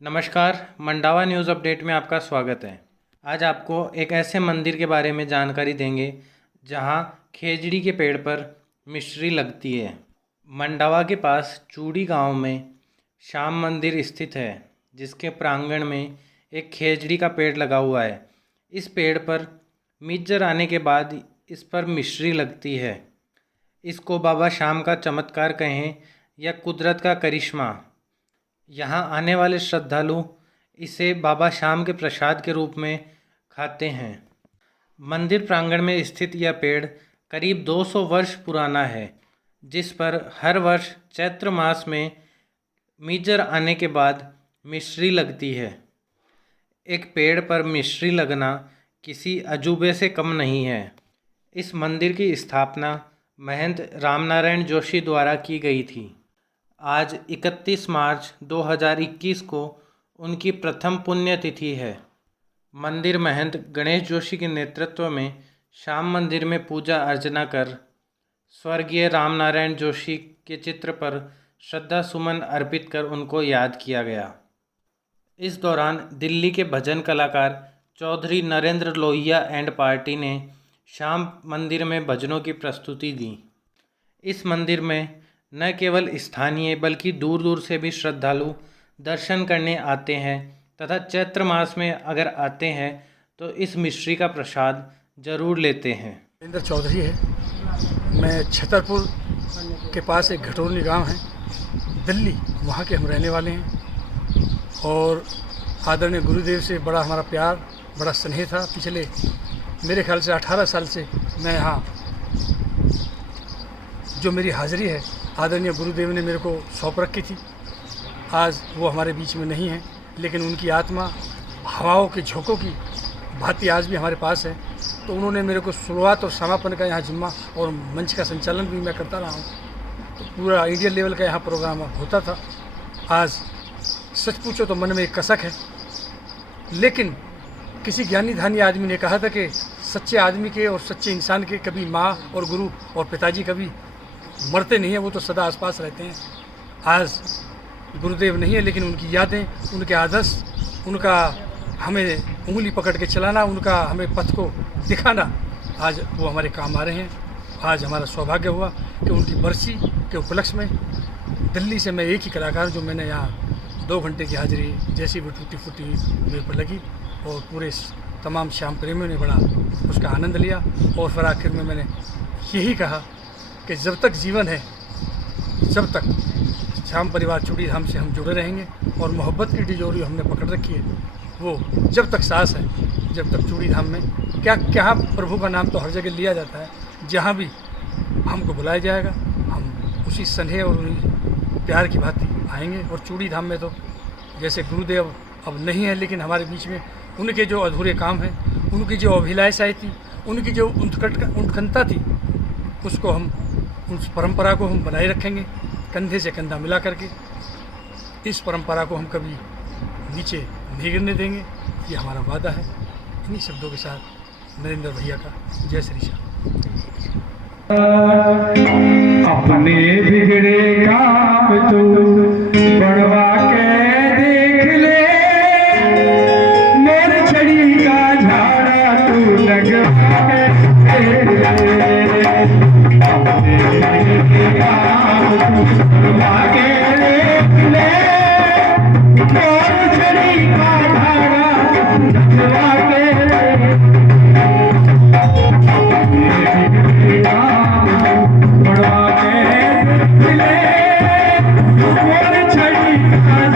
नमस्कार, Mandawa news update में आपका स्वागत है। आज आपको एक ऐसे मंदिर के बारे में जानकारी देंगे जहां खेजड़ी के पेड़ पर मिश्री लगती है। मंडावा के पास चूड़ी गांव में श्याम मंदिर स्थित है, जिसके प्रांगण में एक खेजड़ी का पेड़ लगा हुआ है। इस पेड़ पर मिज्जर आने के बाद इस पर मिश्री लगती है। इसको बाबा श्याम का चमत्कार कहें या कुदरत का करिश्मा। यहाँ आने वाले श्रद्धालु इसे बाबा श्याम के प्रसाद के रूप में खाते हैं। मंदिर प्रांगण में स्थित यह पेड़ करीब 200 वर्ष पुराना है, जिस पर हर वर्ष चैत्र मास में मिज्जर आने के बाद मिश्री लगती है। एक पेड़ पर मिश्री लगना किसी अजूबे से कम नहीं है। इस मंदिर की स्थापना महंत रामनारायण जोशी द्वारा की गई थी। आज 31 मार्च 2021 को उनकी प्रथम पुण्यतिथि है। मंदिर महंत गणेश जोशी के नेतृत्व में श्याम मंदिर में पूजा अर्चना कर स्वर्गीय रामनारायण जोशी के चित्र पर श्रद्धा सुमन अर्पित कर उनको याद किया गया। इस दौरान दिल्ली के भजन कलाकार चौधरी नरेंद्र लोहिया एंड पार्टी ने श्याम मंदिर में भजनों की प्रस्तुति दी। इस मंदिर में न केवल स्थानीय बल्कि दूर दूर से भी श्रद्धालु दर्शन करने आते हैं तथा चैत्र मास में अगर आते हैं तो इस मिश्री का प्रसाद जरूर लेते हैं। नरेंद्र चौधरी है। मैं छतरपुर के पास एक घटोरनी गांव है दिल्ली, वहाँ के हम रहने वाले हैं और आदरणीय गुरुदेव से बड़ा हमारा प्यार, बड़ा स्नेह था। पिछले मेरे ख्याल से 18 साल से मैं यहाँ, जो मेरी हाज़िरी है आदरणीय गुरुदेव ने मेरे को सौंप रखी थी। आज वो हमारे बीच में नहीं है, लेकिन उनकी आत्मा हवाओं के झोंकों की भांति आज भी हमारे पास है। तो उन्होंने मेरे को शुरुआत और समापन का यहाँ जिम्मा और मंच का संचालन भी मैं करता रहा हूँ। तो पूरा इंडियन लेवल का यहाँ प्रोग्राम होता था। आज सच पूछो तो मन में एक कसक है, लेकिन किसी ज्ञानी धानी आदमी ने कहा था कि सच्चे आदमी के और सच्चे इंसान के कभी माँ और गुरु और पिताजी कभी मरते नहीं हैं, वो तो सदा आसपास रहते हैं। आज गुरुदेव नहीं है, लेकिन उनकी यादें, उनके आदर्श, उनका हमें उंगली पकड़ के चलाना, उनका हमें पथ को दिखाना, आज वो हमारे काम आ रहे हैं। आज हमारा सौभाग्य हुआ कि उनकी बरसी के उपलक्ष्य में दिल्ली से मैं एक ही कलाकार, जो मैंने यहाँ 2 घंटे की हाजिरी जैसी भी टूटी फूटी मेरे पर लगी और पूरे तमाम श्याम प्रेमियों ने बड़ा उसका आनंद लिया। और फिर आखिर में मैंने यही कहा कि जब तक जीवन है, जब तक श्याम परिवार चूड़ी धाम से हम जुड़े रहेंगे और मोहब्बत की तिजोरी हमने पकड़ रखी है, वो जब तक सांस है, जब तक चूड़ी धाम में क्या प्रभु का नाम तो हर जगह लिया जाता है। जहाँ भी हमको बुलाया जाएगा, हम उसी स्नेह और उन्हीं प्यार की भांति आएंगे। और चूड़ी धाम में तो जैसे गुरुदेव अब नहीं है, लेकिन हमारे बीच में उनके जो अधूरे काम हैं, उनकी जो अभिलाषाएँ थी, उनकी जो उत्कंठा थी, उसको हम, उस परंपरा को हम बनाए रखेंगे, कंधे से कंधा मिला करके। इस परंपरा को हम कभी नीचे नहीं गिरने देंगे, ये हमारा वादा है। इन्हीं शब्दों के साथ नरेंद्र भैया का जय श्री श्याम। अपने बिगड़े काम तू बढ़वा के देख ले, मेरे छड़ी का झाड़ा तू लगवा के देख ले। अपने बिगड़े काम तू बढ़वा के देख ले, मेरे छड़ी का झाड़ा तू लगवा के देख ले। बढ़वा के दिले, मोर छड़ी का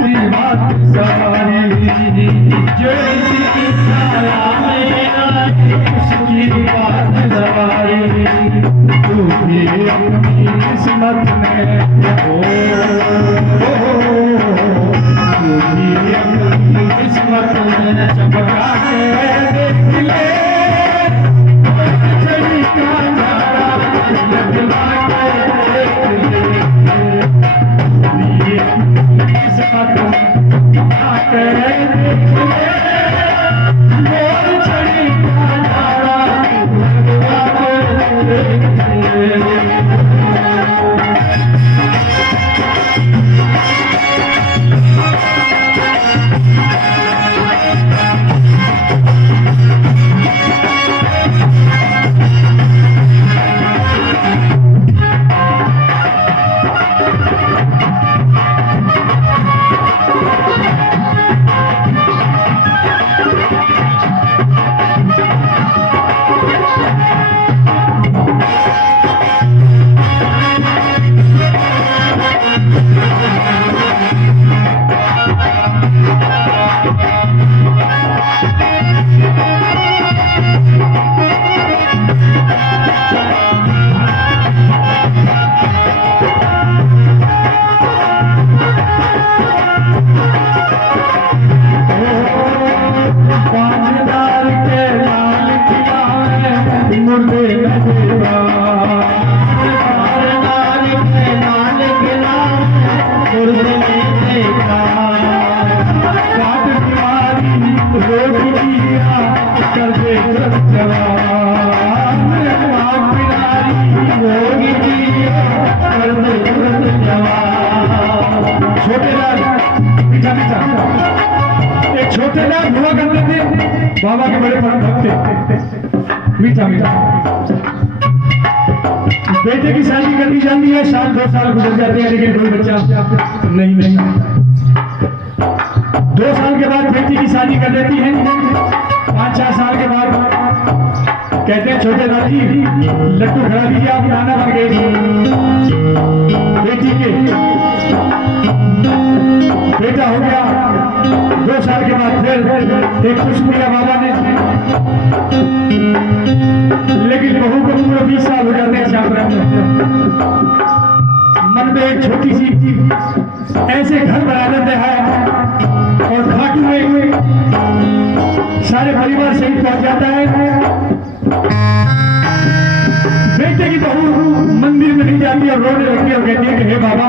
उसकी बात सवारी जो इसकी छाया में आए उसकी बात सवारी तू भी अपनी किस्मत में हो तू भी अपनी किस्मत में चमका के देख ले छड़ी का नारा लगवा के देख ले किस्मत चमका के देख ले मोर छड़ी का नारा लगवा के देख ले छोटे लाल हुआ करते थे बाबा के बड़े परम भक्त थे मीठा मीठा बेटे की शादी कर दी जाती है साल 2 साल गुजर जाते हैं लेकिन कोई बच्चा नहीं 2 साल के बाद बेटी की शादी कर देती है 5-4 साल के बाद कहते हैं छोटे दादी लड्डू खड़ा दीजिए आप नाना बन गए बेटी के बेटा हो गया 2 साल के बाद फिर एक कुछ दिया बाबा ने लेकिन बहू को पूरे 20 साल हो जाते हैं श्यामराम में मन में एक छोटी सी ऐसे घर बना लेते हैं और खाटू में सारे परिवार सहित पहुंच जाता है बेटे की बहू मंदिर में नहीं जाती और रोने लगती है और कहती है कि हे बाबा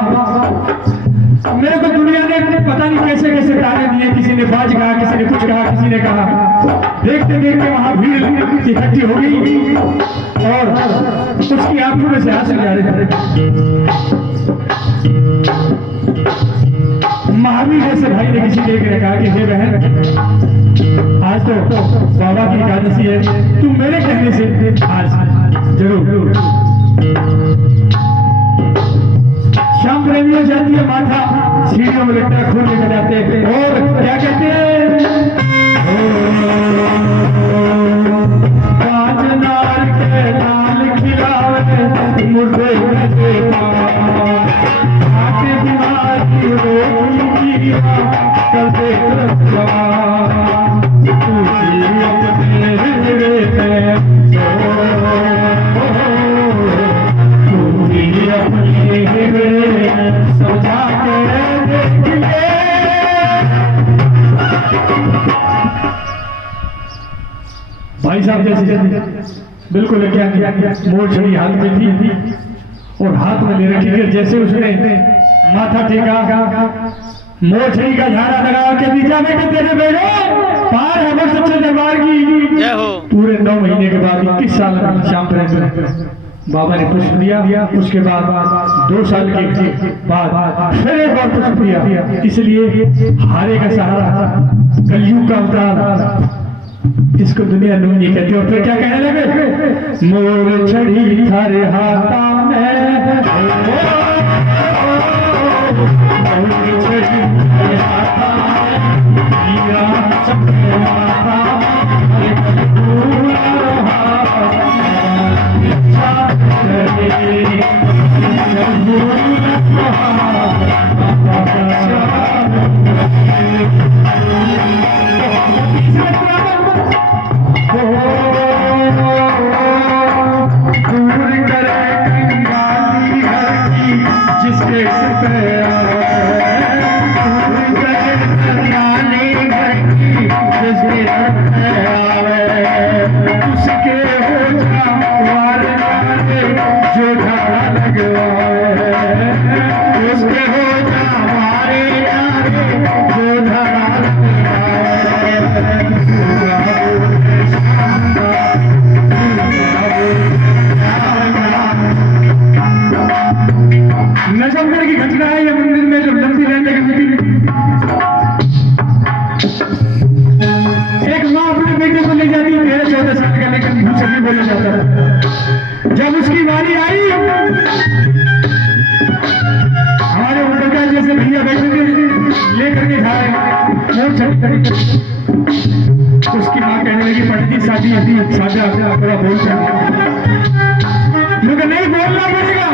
मेरे को दुनिया ने पता नहीं कैसे कैसे ताने दिए किसी ने बाज कहा किसी ने कुछ कहा किसी ने कहा देखते देखते वहां भीड़ इकट्ठी हो गई और उसकी आंखों में से आंसू जा रहे थे महावीर जैसे भाई ने किसी ने कहा कि हे बहन आज तो बाबा की एकादशी है तुम मेरे कहने से आज जरूर शाम प्रेमियों जाती है माथा सीढ़ियों में लगता है खून लेकर जाते हैं और क्या कहते हैं नार के लाल खिलावे मुर्दे बीमारी रोगी करते भाई साहब जैसे बिल्कुल क्या मोड़ छड़ी हाथ में थी और हाथ में ले रखी थी जैसे उसने माथा टेका मोड़ छड़ी का झाड़ा लगा के दीजा में कि तेरे बेटे पार है बस सच्चे दरबार की जय हो। पूरे 9 महीने के बाद 21 साल श्याम प्रेम बाबा ने पुष्प दिया उसके बाद 2 साल के बाद फिर एक बार पुष्प दिया इसलिए हारे का सहारा कलयुग का अवतार इसको दुनिया लूंगी कहती और फिर क्या कहने लगे मोर छड़ी थारे हाथा में मोर छड़ी थारे हाथा में नजफगढ़ की घटना है ये मंदिर में जो लंबी लाइन लगी हुई थी। एक माँ अपने बेटे को ले जाती है 13-14 साल का, लेकिन मुझसे नहीं बोला जाता है। जब उसकी बारी आई, हमारे उनका जैसे भैया बैठे थे लेकर के जा रहे, उसकी माँ कहने लगी पंडित जी शादी अभी साझा थोड़ा बोल सकते, मुझे नहीं बोलना पड़ेगा।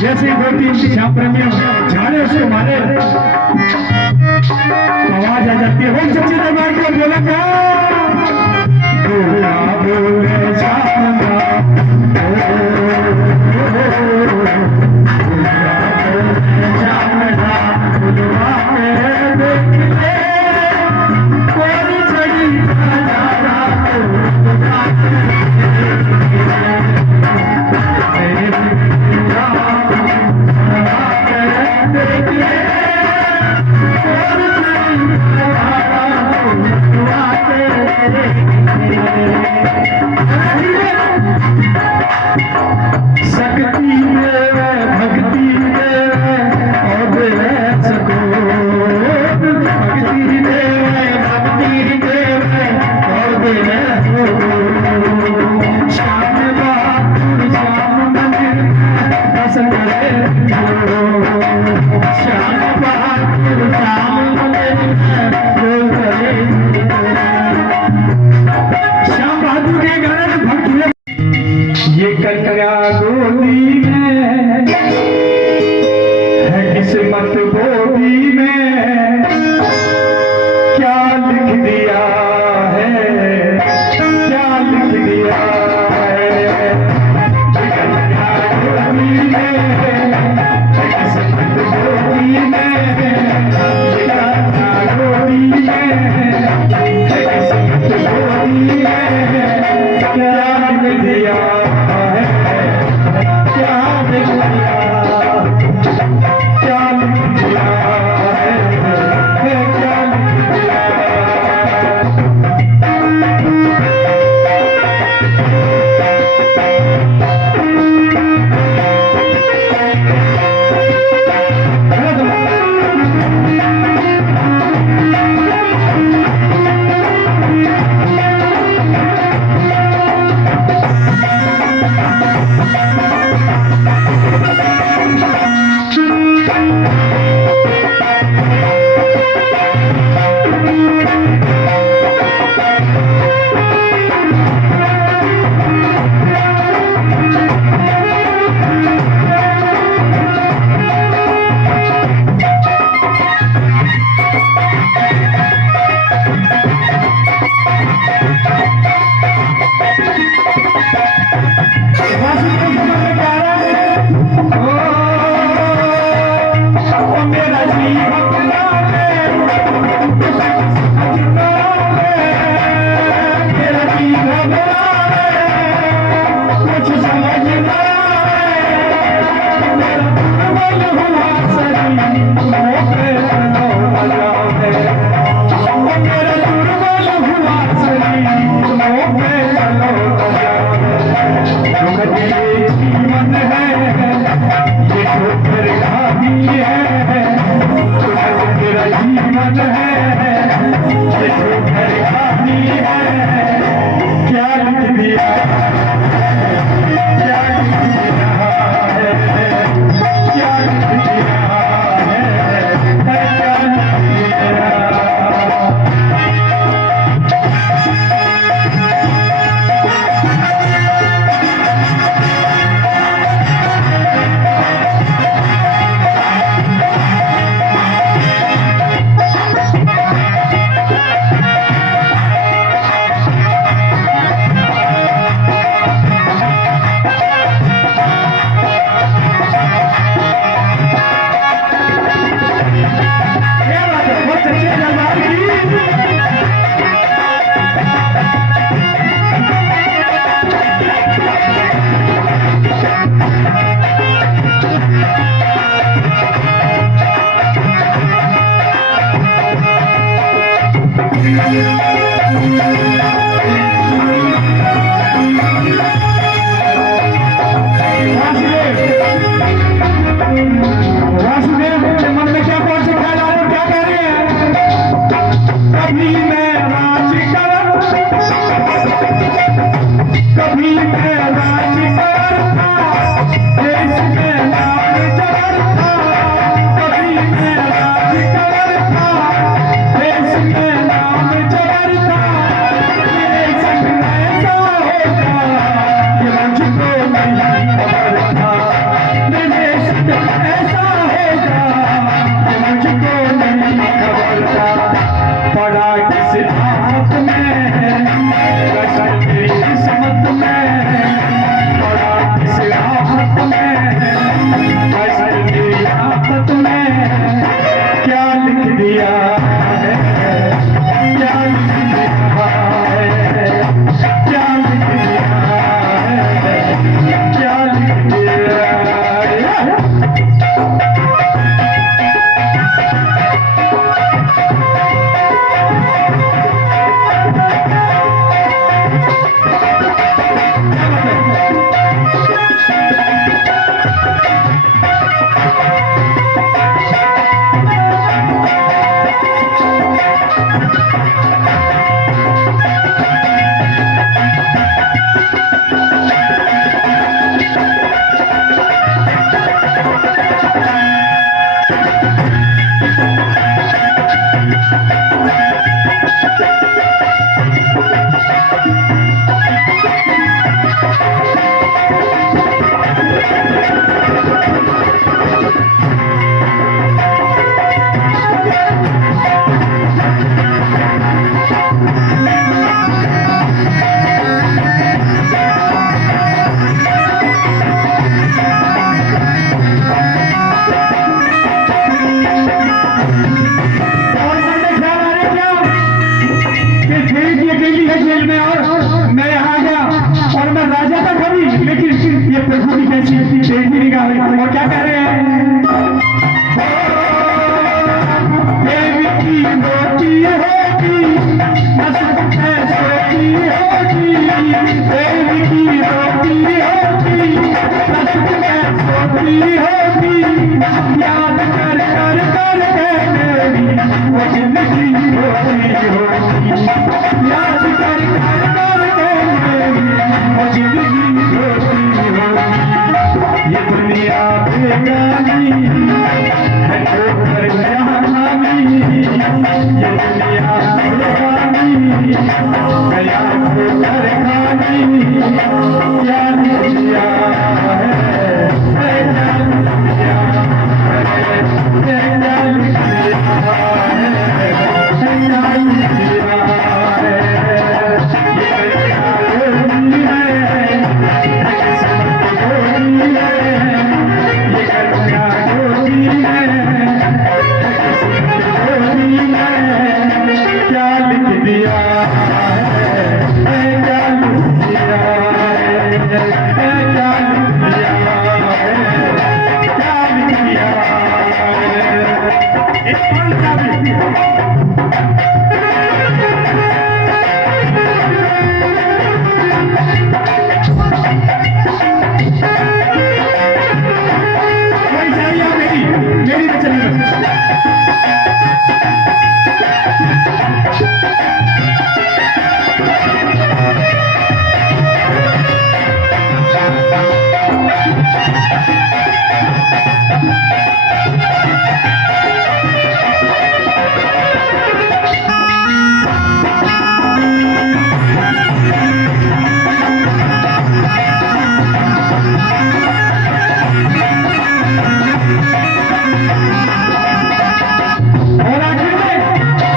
जैसे ही 2-3 श्याम प्रेमी झाड़े उसको मारे, आवाज आ जाती है, वो सच्चे दरबार को बोला क्या क्या लिख दिया जेल में और मैं यहाँ गया और मैं राजा था कभी, लेकिन ये प्रभु की कैसी तेजी निगाह है। और क्या कह रहे हैं, देवी की रोटी होगी नसुक सोती होगी, देवी की रोटी होगी नसुक सोती होगी, याद कर कर कर के मेरी वो जिंदगी होती होगी, याद कर कर कर के मेरी वो जिंदगी होती होगी। ये दुनिया बेगानी है ठोकर जहानी, ये दुनिया बेगानी है यार ठोकर खानी, क्या दुनिया है क्या दुनिया है,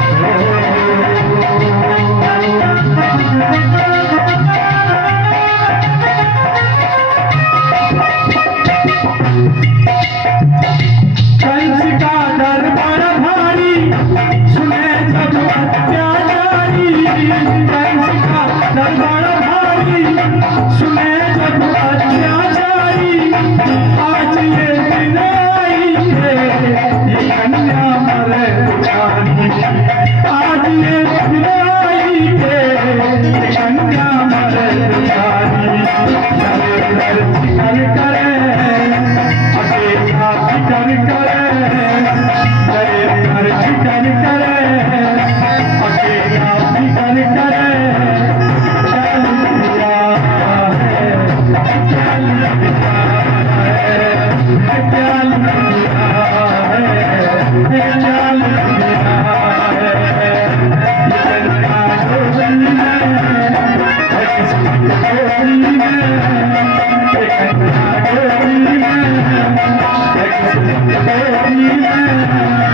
क्या Thank you.